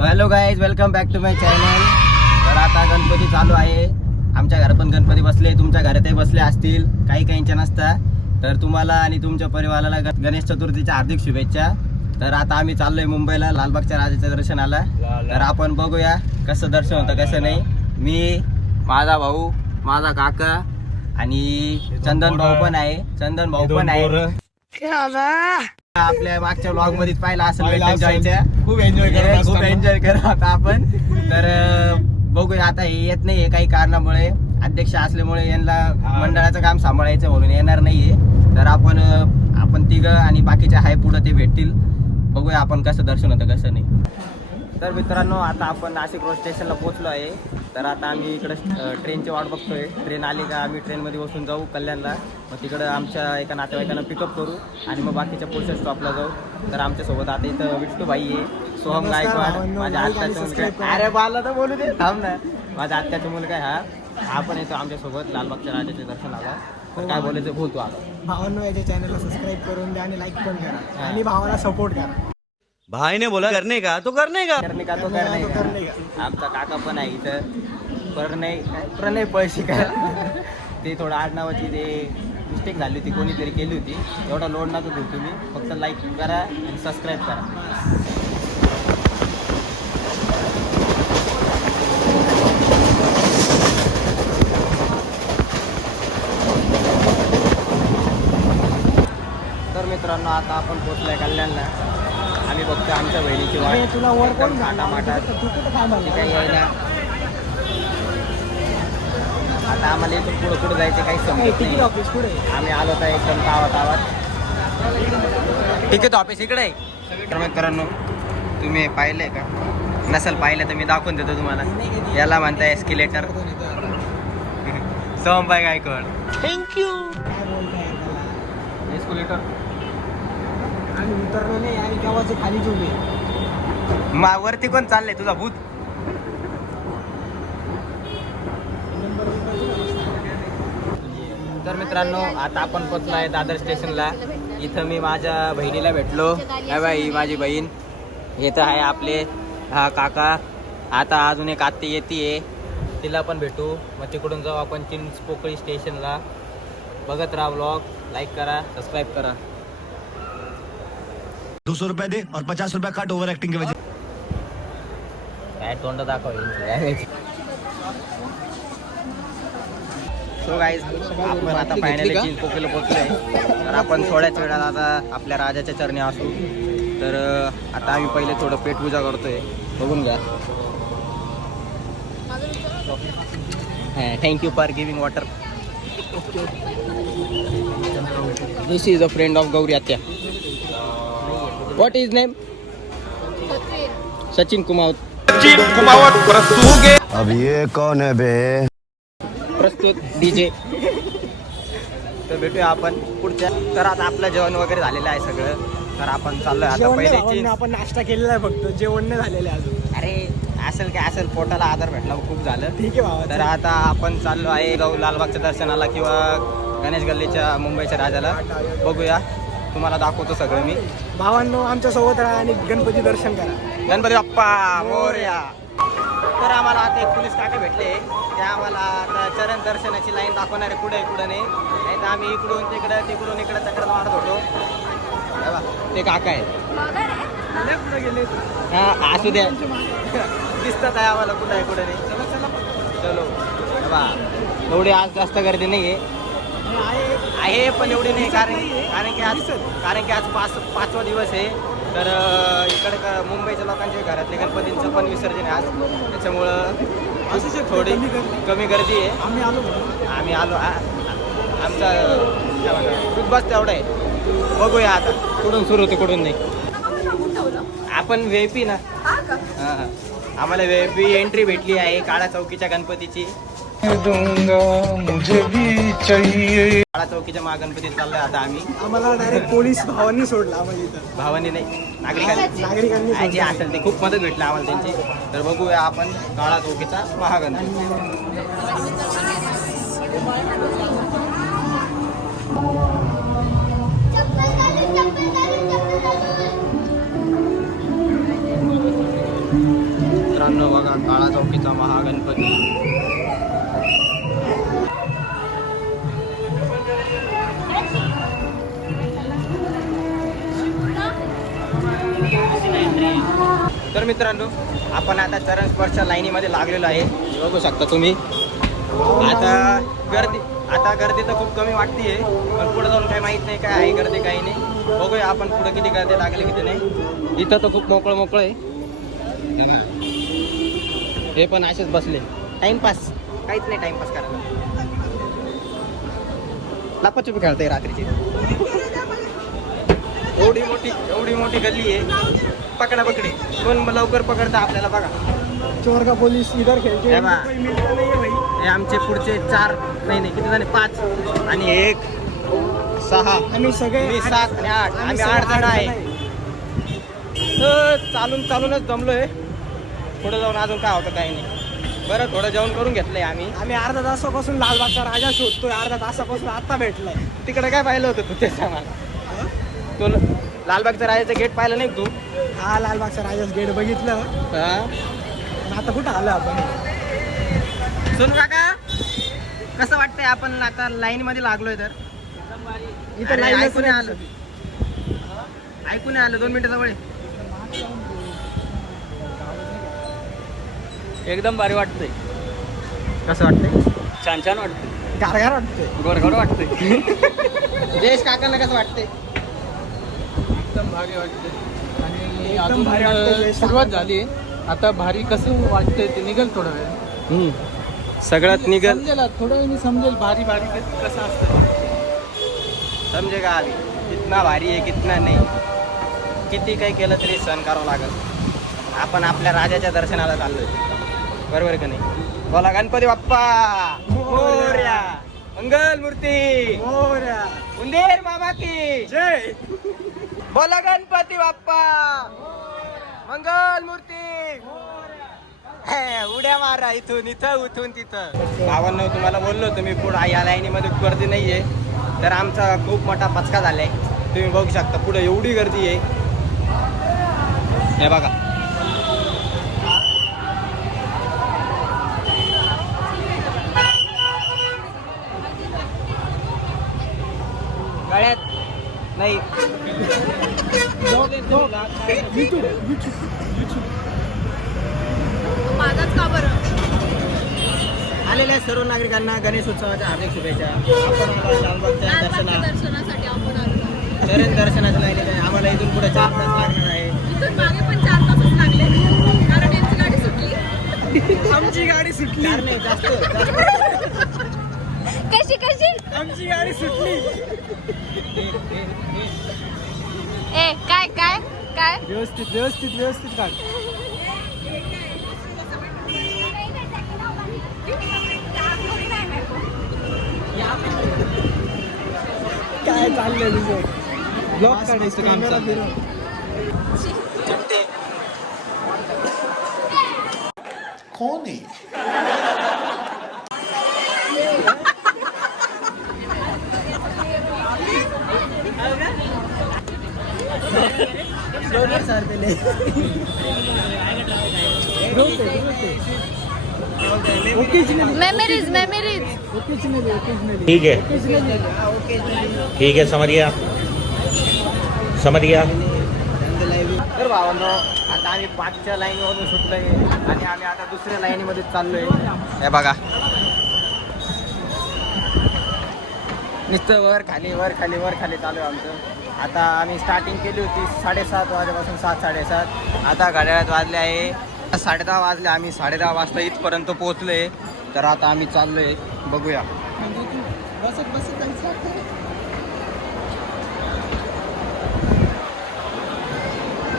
So hello guys, welcome back to my channel. तर आता गणपती चालू आहे. आमच्या घरात पण गणपती बसले, तुमच्या घरातही बसले असतील, काही काहींच्या नसता. तर तुम्हाला आणि तुमच्या परिवाराला गणेश चतुर्थीच्या हार्दिक शुभेच्छा. तर आता आम्ही चाललोय मुंबईला लालबागच्या राजाच्या दर्शनाला. तर आपण बघूया कसं दर्शन होतं कसं नाही. मी, माझा भाऊ, माझा काका आणि चंदन भाऊ पण आहे. आपल्या मागच्या ब्लॉग मध्ये पाहिला असेल, खूप एन्जॉय करत होता आपण. तर बघूया, आता हे येत नाहीये काही कारणामुळे, अध्यक्ष असल्यामुळे यांना मंडळाचं काम सांभाळायचं म्हणून येणार नाहीये. तर आपण तिघं आणि बाकीचे आहे पुढं, ते भेटतील. बघूया आपण कसं दर्शन होतं कसं नाही. तर मित्रांनो, आता आपण नाशिक रोड स्टेशनला पोहोचलो आहे. तर आता आम्ही इकडे ट्रेनची वाट बघतोय. ट्रेन आली का आम्ही ट्रेनमध्ये बसून जाऊ कल्याणला. मग तिकडं आमच्या एका नातेवाईकांना पिकअप करू आणि मग बाकीच्या पुढच्या स्टॉपला जाऊ. तर आमच्यासोबत आता इथं विष्णू भाई आहे, सोहम गायकवाड, माझ्या आत्याचा मुलगा. अरे बाला तर बोलू दे, थांब ना. माझा आत्याचा मुलगा आहे हा पण येतो आमच्यासोबत लालबागच्या राजाचे दर्शनाला. तर काय बोलायचं बोलतो आता. भावांनो, याच्या चॅनलला सबस्क्राईब करून द्या आणि लाईक पण करा आणि भावाला सपोर्ट करा. भाई ने बोला करने का तो करने का. आमचा काका पण आहे इथं, प्रणय पळशी का ते थोडं आडनावाची ते मिस्टेक झाली होती, कोणीतरी केली होती. एवढा लोड नका घेऊ तुम्ही, फक्त लाईक करा आणि सबस्क्राईब करा. तर मित्रांनो, आता आपण पोहोचलोय कल्याणला. आम्ही बघतो आमच्या बहिणीची वाट. तुला वर कोण माटामाटात काही यायला. आता आम्हाला इथून पुढं जायचे काही समजत नाही. ऑफिस पुढे आम्ही आलो तर एकदम तावात. तिकीट ऑफिस इकडे आहे. तर मित्रांनो, तुम्ही पाहिलंय का? नसेल पाहिलं तर मी दाखवून देतो तुम्हाला. याला म्हणताय एस्केलेटर. सोमबाई गायकवाड, थँक्यू. एस्केलेटर आम्ही उतरलो नाही आणि गावाचे खाली झोपे. वरती कोण चाललंय? तुझा भूत. तर मित्रांनो, आता आपण पोचलो आहे दादर स्टेशनला. इथं मी माझ्या बहिणीला भेटलो. काय बाई, माझी बहीण. इथं आहे आपले हा काका. आता अजून एक आत्ती येते, तिला पण भेटू. मग तिकडून जाऊ आपण चिंचपोकळी स्टेशनला. बघत राहा व्लॉग, लाईक करा, सबस्क्राईब करा. 200 रुपए दे और 50 रुपए काट ओवर एक्टिंग की वजह. काय तोंड दाखव. सो गाईज, आपण आता फायनली चिंचपोकळीला पोहोचलोय. तर आपण थोड्याच वेळात आता आपल्या राजाच्या चरणी असू. तर आता आम्ही पहिले थोडं पेटपूजा करतोय, बघून घ्या. Thank you for giving water. This is a friend of Gauri आत्या. What is name? Sachin Kumawat. अब ये कौन है बे? प्रस्तुत डीजे. तर भेटूया आपण पुढच्या. तर आता आपलं जेवण वगैरे झालेलं आहे सगळं. तर आपण चाललोय आता पहिले. आपण नाश्ता केलेला आहे, फक्त जेवण नाही झालेलं आहे अजून. अरे असेल पोटाला आधार भेटला, खूप झालं. ठीक आहे भावा. तर आता आपण चाललो आहे जाऊ लालबागच्या दर्शनाला किंवा गणेश गल्लीच्या मुंबईच्या राजाला. बघूया, तुम्हाला दाखवतो सगळं मी. भावांनो, आमच्या सोबत राहा आणि गणपती दर्शन करा. गणपती बाप्पा मोरया. तर आम्हाला आता एक पोलीस काका भेटले. ते आम्हाला आता चरण दर्शनाची लाईन दाखवणारे, कुठे नाही. तर आम्ही इकडून तिकडून इकडे चक्र मारत होतो. ते काका आहेत. हा, असू द्या. दिसतात आहे आम्हाला कुठं नाही. चलो बा, एवढी आज जास्त गर्दी नाही आहे, पण एवढी नाही. कारण की आज पाचवा दिवस आहे. तर इकडे मुंबईच्या लोकांच्या घरातले गणपतींचं पण विसर्जन आहे आज. त्याच्यामुळं थोडी कमी गर्दी आहे. आम्ही आलो आमचा खूप बस तेवढं आहे. बघूया आता कुठून सुरू होते कुठून नाही. आपण VIP ना. हां, आम्हाला VIP एंट्री भेटली आहे काळा चौकीच्या गणपतीची. काळा चौकीच्या महागणपतीत चाललोय आता आम्ही. आम्हाला डायरेक्ट पोलीस भावांनी सोडला आम्हाला इथं. भावांनी नाही, नागरिकांनी जे असेल ते खूप मदत भेटली आम्हाला त्यांची. तर बघूया आपण काळा चौकीचा महागणपती. बघा काळा चौकीचा महागणपती. तर मित्रांनो आपण आता चरण स्पर्श लाईनीमध्ये लागलेलो आहे, बघू शकता तुम्ही. आता गर्दी तर खूप कमी वाटतीये, पण पुढे जाऊन काही माहित नाही काय आहे गर्दी काही नाही. बघूया आपण पुढे किती गर्दी लागली किती नाही. इथं तर खूप मोकळं आहे. हे पण असेच बसले टाइमपास, काहीच नाही टाइमपास करायला. लपाछुपी खेळते रात्रीची. एवढी मोठी गल्ली आहे, पकडा पकडी कोण लवकर पकडता आपल्याला. बघा चोर का पोलीस इधर खेळते. हे आमचे पुढचे 4 महिने किती झाले 5 आणि 1 6 आम्ही सगळे मी 7 आणि 8 आम्ही 8 जण आहे. तर चालूनच जमलोय. पुढे जाऊन अजून काय होतं काही नाही. बरं थोडं जेवण करून घेतलंय आम्ही अर्धा तासापासून लालबागचा राजा शोधतोय. अर्धा तासापासून आता भेटलाय. तिकडे काय पाहिलं होतं तू ते सांग मला. तो लालबागचा राजाचं गेट पाहिलं नाही तू? हा लालबागचा राजाच गेट बघितलं. आता कुठं आलं आपण? सोनू काका कसं वाटतंय आपण आता लाईन मध्ये लागलोय तर? इथं अरे, लाईन ऐकून आलं 2 मिनिटं जवळ. एकदम भारी वाटतंय. कसं वाटतंय? छान वाटतंय. गारगार वाटतोय. गोडगोड वाटतंय. जयेश काकांना कसं वाटतंय? एकदम भारी वाटतंय. आणि एकदम भारी वाटतंय. सुरुवात झाली. आता भारी कसं वाटतंय ते निघेल थोडा वेळ. सगळ्यात निघल समजेल थोडं वेळ समजेल भारी कसं असतं. समजेगा अभी कितना भारी आहे कितना नाही. किती काही केलं तरी सहन करावं लागेल. आपण आपल्या राजाच्या दर्शनाला चाललोय, बरोबर का नाही? बोला गणपती बाप्पा मोरया, मंगल मूर्ती मोरया, उंदीर मामा की जय. बोला गणपती बाप्पा मंगल मूर्ती. उड्या मारा इथून इथं उठून तिथं. भावांनो तुम्हाला बोललो तुम्ही पुढे या लाईनीमध्ये गर्दी नाहीये, तर आमचा खूप मोठा पचका झालाय. तुम्ही बघू शकता पुढे एवढी गर्दी आहे. हे बघा गळ्यात नाही. आलेल्या सर्व नागरिकांना गणेश उत्सवाच्या हार्दिक शुभेच्छा. आपण आलो लालबागच्या दर्शनासाठी आपण आलो. चरण दर्शनाच्या लाईनीत आहे. आम्हाला इथून पुढे 4 तास लागणार आहे. इथून मागे पण 4 तासच लागले, कारण यांची गाडी सुटली. आमची गाडी सुटली. नाही जास्त कशी आमची गाडी सुटली. ए काय व्यवस्थित काढ. काय चाललंय तुझं? ब्लॉग काढायचं काम चाललंय. कौन है? मेमरीज ठीक है समझ गया तर भावांनो आता आम्ही 5च्या लाईनीवरून सुटलोय आणि आम्ही आता दुसऱ्या लाईनीमध्ये चाललोय. हे बघा नुसतं वर खाली चालू आहे आमचं. आता आम्ही स्टार्टिंग केली होती 7:30 वाजेपासून 7-7:30. आता घड्याळात वाजले आहे 10:30 वाजले. आम्ही 10:30 वाजता इथपर्यंत पोहोचलोय. तर आता आम्ही चाललोय, बघूया.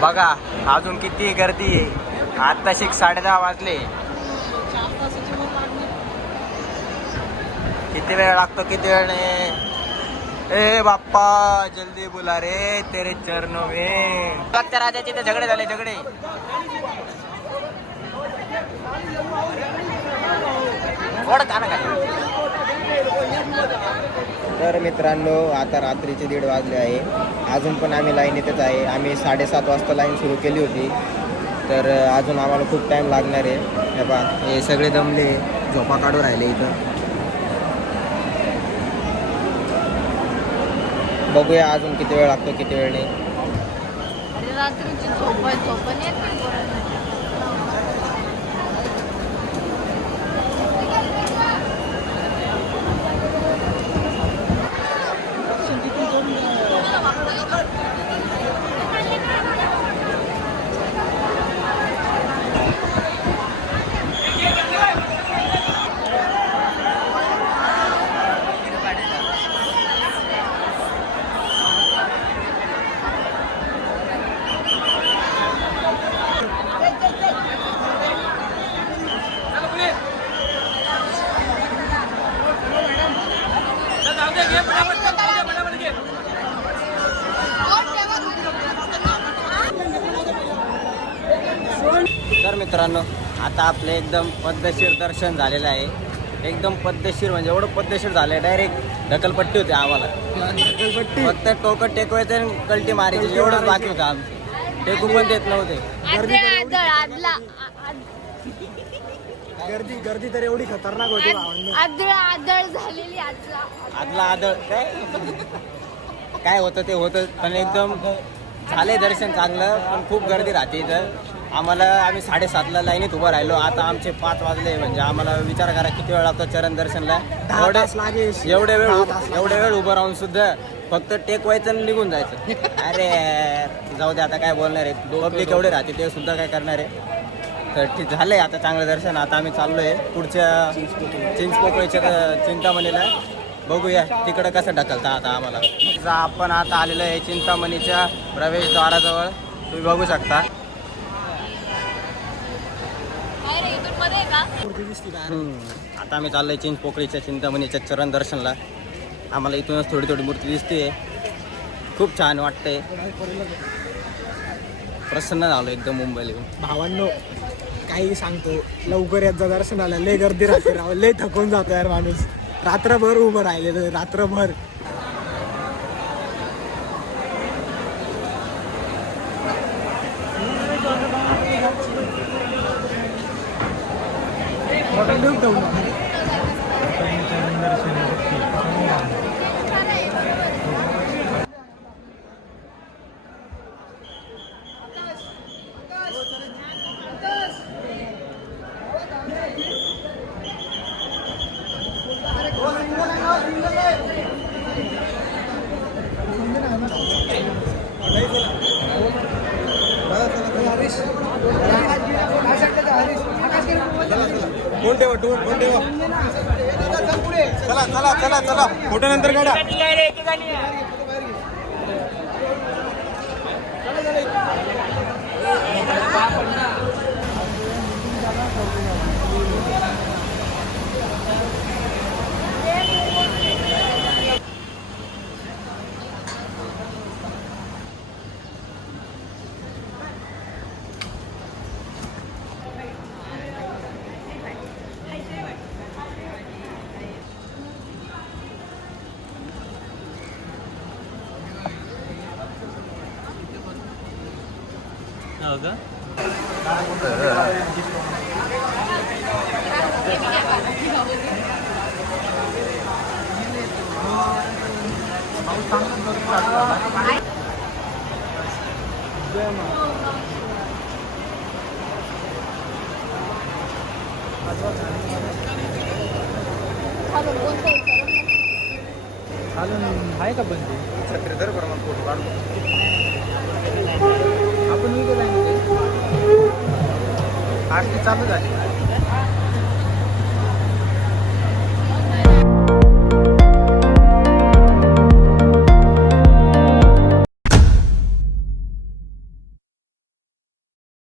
बघा अजून किती गर्दी आहे. आता 10:30 वाजले. किती वेळ लागतो किती वेळ नाही. ए बाप्पा जल्दी बुला रे तेरे चरणों में. भक्त राजाचे ते झगडे झाले झगडे. तर मित्रांनो आता रात्रीचे 1:30 वाजले आहे. अजून पण आम्ही लाईनीतच आहे. आम्ही 7:30 वाजता लाईन सुरू केली होती. तर अजून आम्हाला खूप टाईम लागणार आहे. हे पहा हे सगळे दमले झोपा काढून राहिले इथं. बघूया अजून किती वेळ लागतो किती वेळ नाही. रात्रीची झोपण येत नाही पोरांना. तर मित्रांनो आता आपलं एकदम पद्धतशीर दर्शन झालेलं आहे. एकदम पद्धतशीर म्हणजे एवढं पद्धतशीर झालं डायरेक्ट ढकलपट्टी होती आम्हाला. फक्त टोकं टेकवायचं आणि कल्टी मारायची एवढंच बाकी होतं आमचं. टेकू पण देत नव्हते. गर्दी तर एवढी खतरनाक होती भावांनो. आदळ झालेली आदला आदळ काय होतं ते होतं. पण एकदम झाले दर्शन चांगलं. पण खूप गर्दी राहते इथं. आम्ही 7:30ला लाईनीत उभं राहिलो. आता आमचे 5 वाजले. म्हणजे आम्हाला विचार करा किती वेळ लागतो चरण दर्शनला. एवढे वेळ उभं राहून सुद्धा फक्त टेकवायचं आणि निघून जायचं. अरे जाऊ दे आता काय बोलणार आहे. पब्लिक एवढे राहते ते सुद्धा काय करणार आहे. तर ठीक झालंय आता चांगलं दर्शन. आता आम्ही चाललोय पुढच्या चिंचपोकळीच्या चिंतामणीला. बघूया तिकडं कसं ढकलता आता आम्हाला. आपण आता आलेलो आहे चिंतामणीच्या प्रवेशद्वाराजवळ. तुम्ही बघू शकता. आता आम्ही चाललोय चिंचपोकळीच्या चिंतामणीच्या चरण दर्शनला. आम्हाला इथूनच थोडी थोडी मूर्ती दिसते. खूप छान वाटतंय. प्रसन्न झालो एकदम मुंबईला येऊन. भावांनो काही सांगतो लवकर याचं दर्शनाला लय गर्दी राहते राव. लय थकून जातो यार माणूस. रात्रभर उभं राहिलेलं रात्रभर. चला फोटो नंतर काढा. आहे का बंदी? छत्रीधर बरोबर फोटो काढतो. आपण गेलो आरती चालू झाली.